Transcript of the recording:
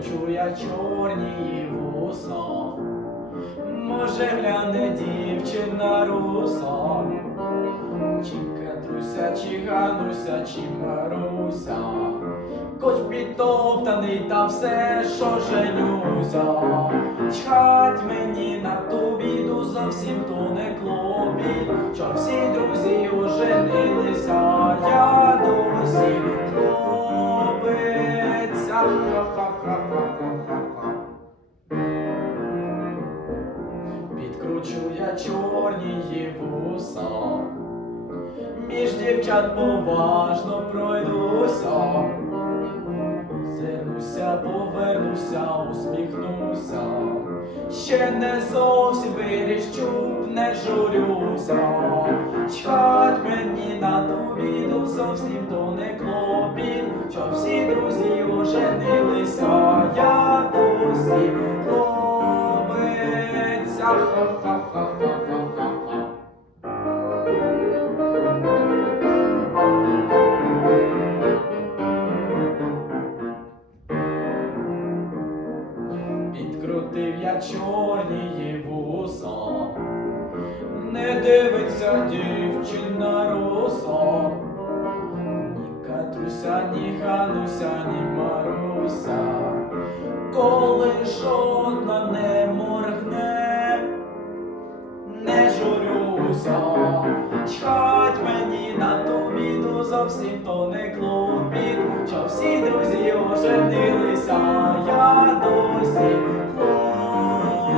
Хочу я чорні вусо, може гляне дівчина руса, чи катруся, чи гануся, чи маруся, хоч підтоптаний, та все, що женюся, чхать мені на ту біду, зовсім то не клобі, що всі друзі. Підкручу я чорні вуса, між дівчат поважно пройдуся, Зернуся, повернуся, усміхнуся, ще не зовсім виріщу, не журюся, чхать мені на ту біду, зовсім то не клопіт, що всі друзі оженилися, я досі. Підкрутив я чорні вуса, не дивиться дівчина руса, ні Катруся, ні Гануся, ні зовсім то не клопіт, що всі друзі оженилися, я досі хлопець.